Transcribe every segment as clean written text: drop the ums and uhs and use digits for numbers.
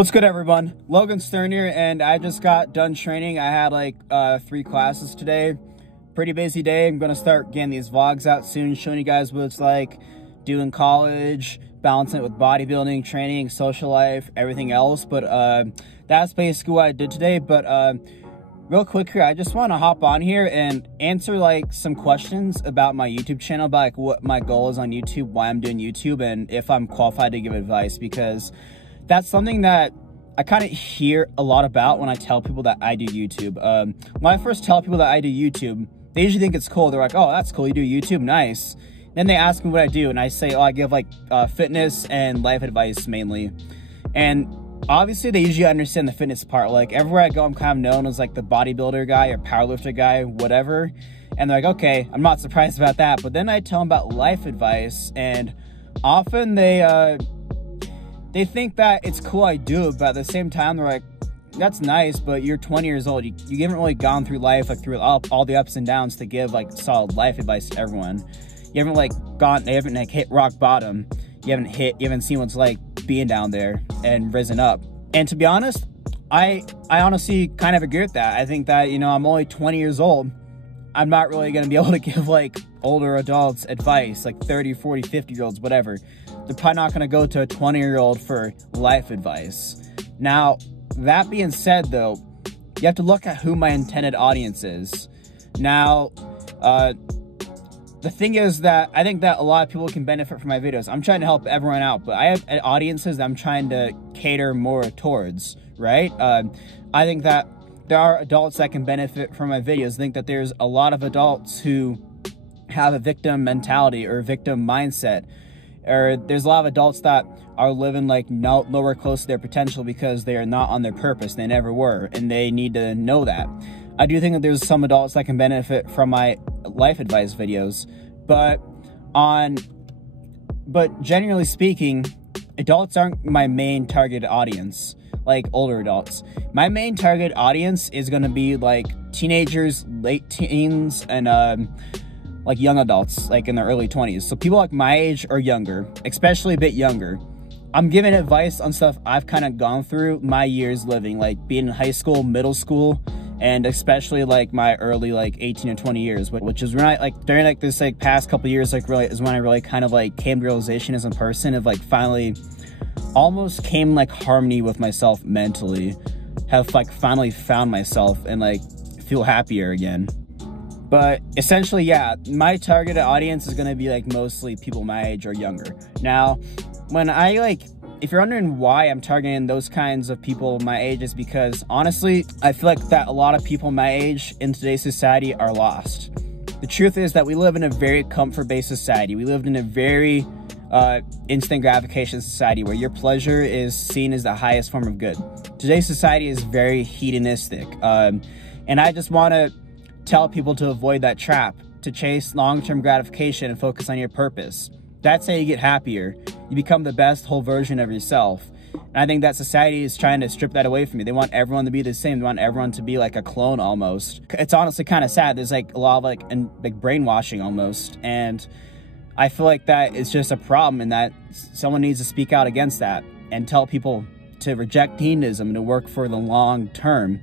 What's good, everyone? Logan Stern here, and I just got done training. I had like 3 classes today. Pretty busy day. I'm gonna start getting these vlogs out soon, showing you guys what it's like doing college, balancing it with bodybuilding, training, social life, everything else. But that's basically what I did today. But real quick here, I just want to hop on here and answer like some questions about my YouTube channel, about like what my goal is on YouTube, why I'm doing YouTube, and if I'm qualified to give advice, because that's something that I kind of hear a lot about when I tell people that I do YouTube. When I first tell people that I do YouTube, they usually think it's cool. They're like, oh, that's cool, you do YouTube, nice. Then they ask me what I do, and I say, oh, I give like fitness and life advice mainly. And obviously they usually understand the fitness part. Like everywhere I go, I'm kind of known as like the bodybuilder guy or powerlifter guy, whatever. And they're like, okay, I'm not surprised about that. But then I tell them about life advice, and often they think that it's cool I do it, but at the same time, they're like, that's nice, but you're 20 years old. You haven't really gone through life, like through all the ups and downs to give like solid life advice to everyone. You haven't like hit rock bottom. You haven't seen what it's like being down there and risen up. And to be honest, I honestly kind of agree with that. I think that, you know, I'm only 20 years old. I'm not really going to be able to give like older adults advice, like 30, 40, 50-year-olds, whatever. They're probably not going to go to a 20-year-old for life advice. Now, that being said, though, you have to look at who my intended audience is. Now, the thing is that I think that a lot of people can benefit from my videos. I'm trying to help everyone out, but I have audiences that I'm trying to cater more towards, right? I think that there are adults that can benefit from my videos. I think that there's a lot of adults who have a victim mentality or victim mindset. Or there's a lot of adults that are living like nowhere close to their potential because they are not on their purpose. They never were, and they need to know that. I do think that there's some adults that can benefit from my life advice videos, but generally speaking, adults aren't my main target audience, like older adults. My main target audience is going to be like teenagers, late teens, and like young adults, like in their early 20s. So people like my age or younger, especially a bit younger. I'm giving advice on stuff I've kind of gone through my years living, like being in high school, middle school, and especially like my early like 18 or 20 years, which is when I like during like this like past couple years, like really is when I really kind of like came to realization as a person of like finally almost came like harmony with myself mentally, have like finally found myself and like feel happier again. But essentially, yeah, my targeted audience is going to be like mostly people my age or younger. Now, if you're wondering why I'm targeting those kinds of people my age, is because honestly, I feel like that a lot of people my age in today's society are lost. The truth is that we live in a very comfort-based society. We live in a very instant gratification society where your pleasure is seen as the highest form of good. Today's society is very hedonistic. And I just want to tell people to avoid that trap, to chase long-term gratification and focus on your purpose. That's how you get happier. You become the best whole version of yourself. And I think that society is trying to strip that away from you. They want everyone to be the same. They want everyone to be like a clone almost. It's honestly kind of sad. There's like a lot of like brainwashing almost. And I feel like that is just a problem, and that someone needs to speak out against that and tell people to reject hedonism and to work for the long term.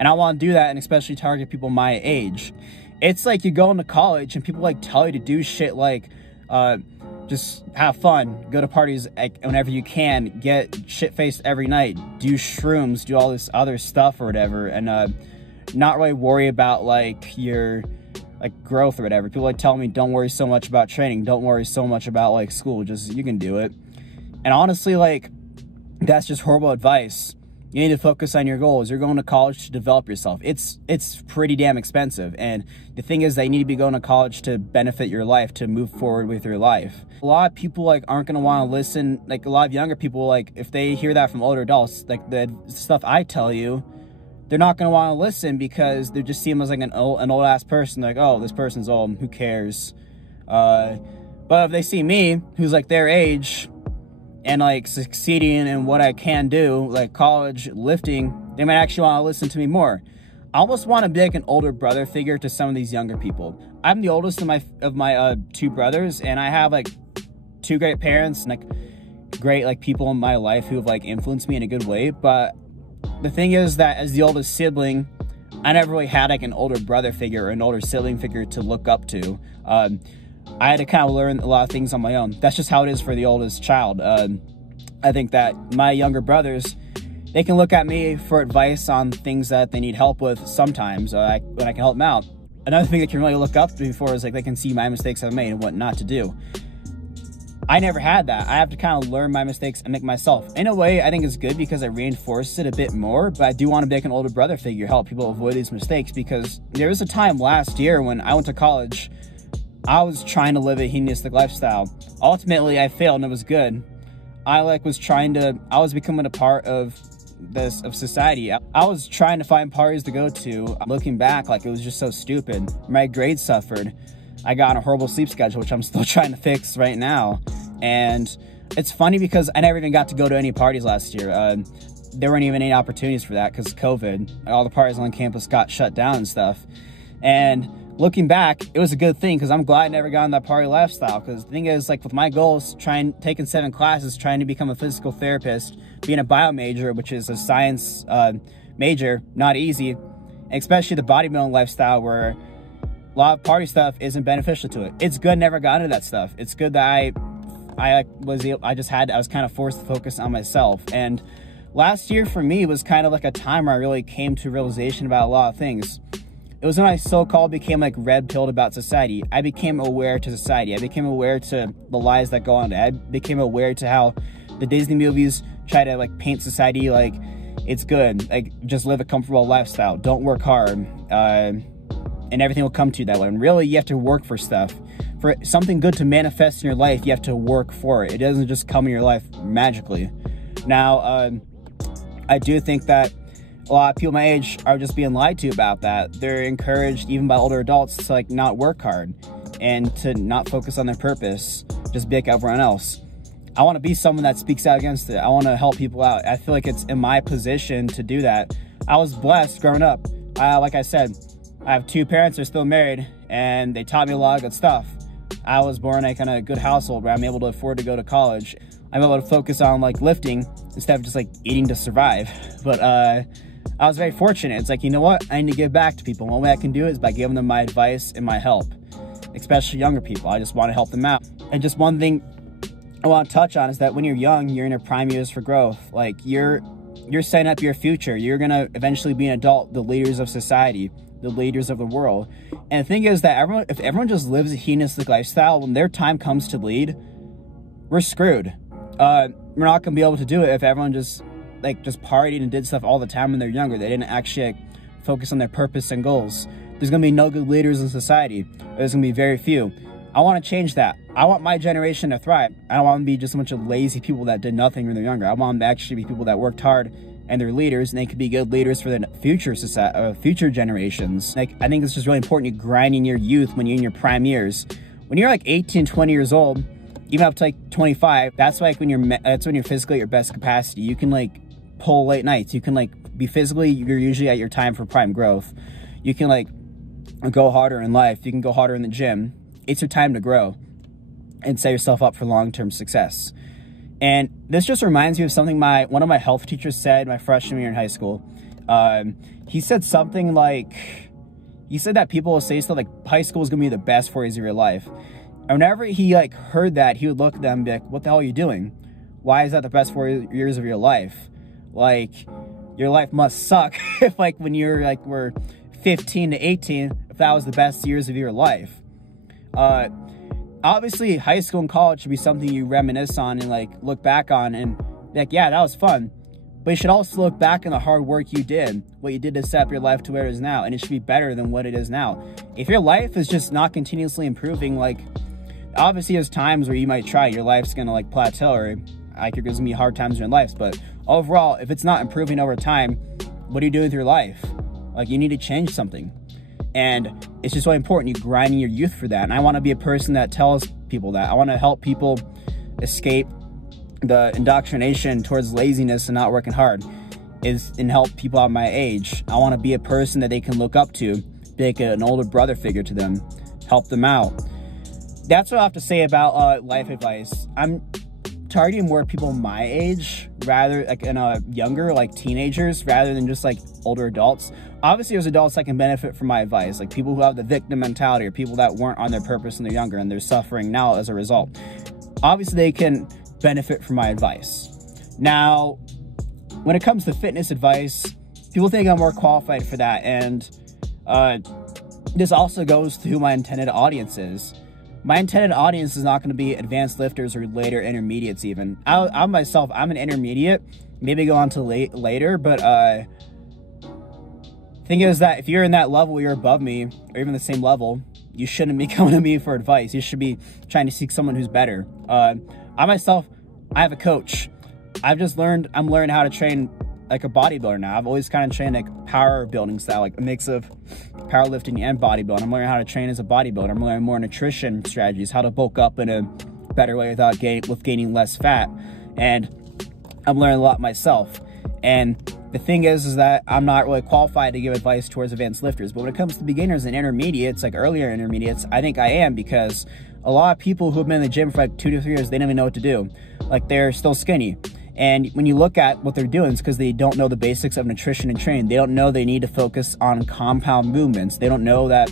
And I want to do that, and especially target people my age. It's like you go into college and people like tell you to do shit like just have fun, go to parties like, whenever you can, get shit-faced every night, do shrooms, do all this other stuff or whatever, and not really worry about like your like growth or whatever. People like tell me, don't worry so much about training, don't worry so much about like school, just you can do it. And honestly, like, that's just horrible advice. You need to focus on your goals. You're going to college to develop yourself. It's pretty damn expensive. And the thing is, they need to be going to college to benefit your life, to move forward with your life. A lot of people like aren't going to want to listen. Like a lot of younger people, like if they hear that from older adults, like the stuff I tell you, they're not going to want to listen because they just see them as like an old ass person. Like, oh, this person's old, who cares? But if they see me, who's like their age, and like succeeding in what I can do, like college, lifting, they might actually want to listen to me more. I almost want to be like an older brother figure to some of these younger people. I'm the oldest of my 2 brothers, and I have like 2 great parents, and like great like people in my life who have like influenced me in a good way, but the thing is that as the oldest sibling, I never really had like an older brother figure or an older sibling figure to look up to. I had to kind of learn a lot of things on my own. That's just how it is for the oldest child. I think that my younger brothers, they can look at me for advice on things that they need help with sometimes, when I can help them out. Another thing they can really look up to me for is like they can see my mistakes I've made and what not to do. I never had that. I have to kind of learn my mistakes and make myself. In a way, I think it's good because I reinforced it a bit more, but I do want to be like an older brother figure, help people avoid these mistakes, because there was a time last year when I went to college, I was trying to live a hedonistic lifestyle. Ultimately, I failed and it was good. I was becoming a part of society. I was trying to find parties to go to. Looking back, like, it was just so stupid. My grades suffered. I got on a horrible sleep schedule, which I'm still trying to fix right now. And it's funny because I never even got to go to any parties last year. There weren't even any opportunities for that because COVID. All the parties on campus got shut down and stuff. And looking back, it was a good thing because I'm glad I never got in that party lifestyle. Because the thing is, like, with my goals, taking 7 classes, trying to become a physical therapist, being a bio major, which is a science major, not easy, especially the bodybuilding lifestyle where a lot of party stuff isn't beneficial to it. It's good I never got into that stuff. It's good that I was kind of forced to focus on myself. And last year for me was kind of like a time where I really came to realization about a lot of things. It was when I so-called became like red-pilled about society. I became aware to society. I became aware to the lies that go on. I became aware to how the Disney movies try to like paint society like it's good. Like, just live a comfortable lifestyle. Don't work hard. And everything will come to you that way. And really, you have to work for stuff. For something good to manifest in your life, you have to work for it. It doesn't just come in your life magically. Now, I do think that a lot of people my age are just being lied to about that. They're encouraged, even by older adults, to like not work hard and to not focus on their purpose, just be like everyone else. I want to be someone that speaks out against it. I want to help people out. I feel like it's in my position to do that. I was blessed growing up. Like I said, I have 2 parents who are still married, and they taught me a lot of good stuff. I was born in a good household where I'm able to afford to go to college. I'm able to focus on like lifting instead of just like eating to survive. But I was very fortunate. It's like, you know what? I need to give back to people. One way I can do it is by giving them my advice and my help, especially younger people. I just want to help them out. And just one thing I want to touch on is that when you're young, you're in your prime years for growth. Like, you're setting up your future. You're going to eventually be an adult, the leaders of society, the leaders of the world. And the thing is that if everyone just lives a hedonistic lifestyle, when their time comes to lead, we're screwed. We're not going to be able to do it if everyone just partied and did stuff all the time when they're younger. They didn't actually focus on their purpose and goals. There's going to be no good leaders in society. There's going to be very few. I want to change that. I want my generation to thrive. I don't want them to be just a bunch of lazy people that did nothing when they're younger. I want them to actually be people that worked hard and they're leaders, and they could be good leaders for the future generations. Like, I think it's just really important you grind in your youth when you're in your prime years. When you're like 18, 20 years old, even up to like 25, that's like when you're physically at your best capacity. You can like pull late nights. You can like be physically, you're usually at your time for prime growth. You can like go harder in life. You can go harder in the gym. It's your time to grow and set yourself up for long-term success. And this just reminds me of something one of my health teachers said my freshman year in high school. He said something like, that people will say stuff like high school is going to be the best 4 years of your life. And whenever he like heard that, he would look at them and be like, what the hell are you doing? Why is that the best 4 years of your life? Like, your life must suck if like when you're like, were 15 to 18, if that was the best years of your life. Obviously high school and college should be something you reminisce on and like look back on and be like, yeah, that was fun. But you should also look back on the hard work you did, what you did to set up your life to where it is now, and it should be better than what it is now. If your life is just not continuously improving, like, obviously there's times where you might try, your life's gonna like plateau, or like there's gonna be hard times in your life, but overall, if it's not improving over time, what are you doing with your life? Like, you need to change something. And it's just really important you grind in your youth for that. And I want to be a person that tells people that. I want to help people escape the indoctrination towards laziness and not working hard, and help people at my age. I want to be a person that they can look up to, be like an older brother figure to them, help them out. That's what I have to say about life advice. I'm targeting more people my age, rather like younger, like teenagers, rather than just like older adults. Obviously, there's adults that can benefit from my advice, like people who have the victim mentality or people that weren't on their purpose when they're younger and they're suffering now as a result. Obviously, they can benefit from my advice. Now, when it comes to fitness advice, people think I'm more qualified for that, and this also goes to who my intended audience is. My intended audience is not going to be advanced lifters or later intermediates even. I myself, I'm an intermediate, maybe go on to later, but thing is that if you're in that level, you're above me, or even the same level, you shouldn't be coming to me for advice. You should be trying to seek someone who's better. I myself, I have a coach. I'm learning how to train like a bodybuilder now. I've always kind of trained like power building style, like a mix of powerlifting and bodybuilding. I'm learning how to train as a bodybuilder. I'm learning more nutrition strategies, how to bulk up in a better way without gaining less fat. And I'm learning a lot myself. And the thing is that I'm not really qualified to give advice towards advanced lifters. But when it comes to beginners and intermediates, like earlier intermediates, I think I am, because a lot of people who've been in the gym for like 2 to 3 years, they don't even know what to do. Like they're still skinny. And when you look at what they're doing, it's because they don't know the basics of nutrition and training. They don't know they need to focus on compound movements. They don't know that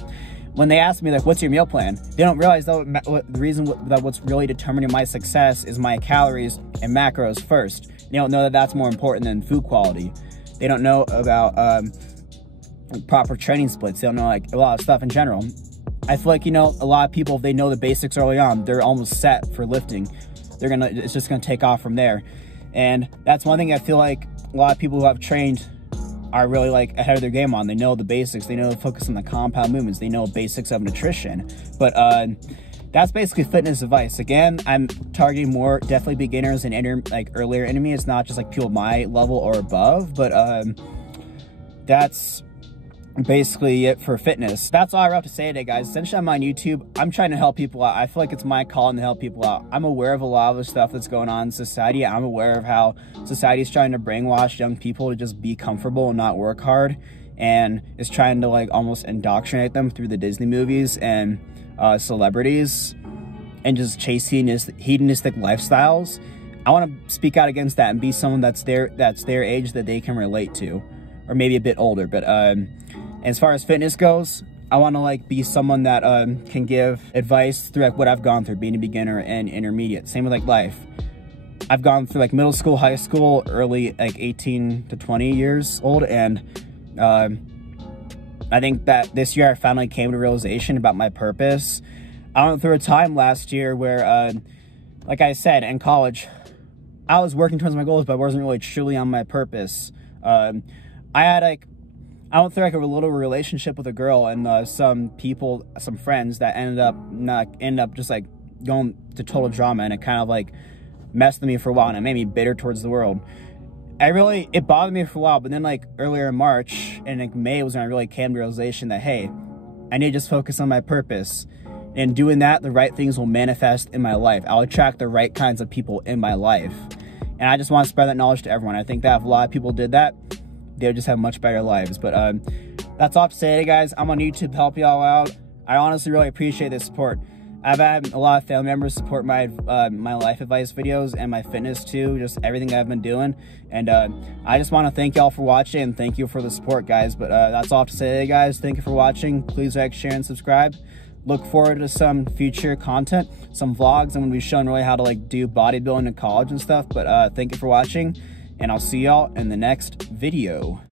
when they ask me, like, what's your meal plan? They don't realize that the reason that what's really determining my success is my calories and macros first. They don't know that that's more important than food quality. They don't know about proper training splits. They don't know like a lot of stuff in general. I feel like, you know, a lot of people, if they know the basics early on, they're almost set for lifting. It's just gonna take off from there. And that's one thing I feel like a lot of people who have trained are really like ahead of their game on. They know the basics. They know to focus on the compound movements. They know basics of nutrition. But that's basically fitness advice. Again, I'm targeting more definitely beginners and earlier intermediates, not just like people my level or above. But that's basically it for fitness. That's all I have to say today, guys. Essentially, I'm on YouTube. I'm trying to help people out. I feel like it's my calling to help people out. I'm aware of a lot of the stuff that's going on in society. I'm aware of how society is trying to brainwash young people to just be comfortable and not work hard, and is trying to like almost indoctrinate them through the Disney movies and celebrities and just chase hedonistic lifestyles. I want to speak out against that and be someone that's their age that they can relate to, or maybe a bit older. But as far as fitness goes, I want to like be someone that can give advice through like what I've gone through, being a beginner and intermediate. Same with like life. I've gone through like middle school, high school, early like 18 to 20 years old, and I think that this year I finally came to realization about my purpose. I went through a time last year where, like I said, in college, I was working towards my goals, but I wasn't really truly on my purpose. I went through like a little relationship with a girl, and some friends that ended up just like going to total drama, and it kind of like messed with me for a while, and it made me bitter towards the world. It bothered me for a while, but then like earlier in March and like May was when I really came to the realization that, hey, I need to just focus on my purpose. And doing that, the right things will manifest in my life. I'll attract the right kinds of people in my life. And I just want to spread that knowledge to everyone. I think that if a lot of people did that, they would just have much better lives. But that's all to say, guys. I'm on YouTube to help y'all out. I honestly really appreciate the support. I've had a lot of family members support my life advice videos and my fitness too, just everything I've been doing. And I just want to thank y'all for watching, and thank you for the support, guys. But that's all to say, guys. Thank you for watching. Please like, share, and subscribe. Look forward to some future content, some vlogs. I'm going to be showing really how to like do bodybuilding in college and stuff. But thank you for watching, and I'll see y'all in the next video.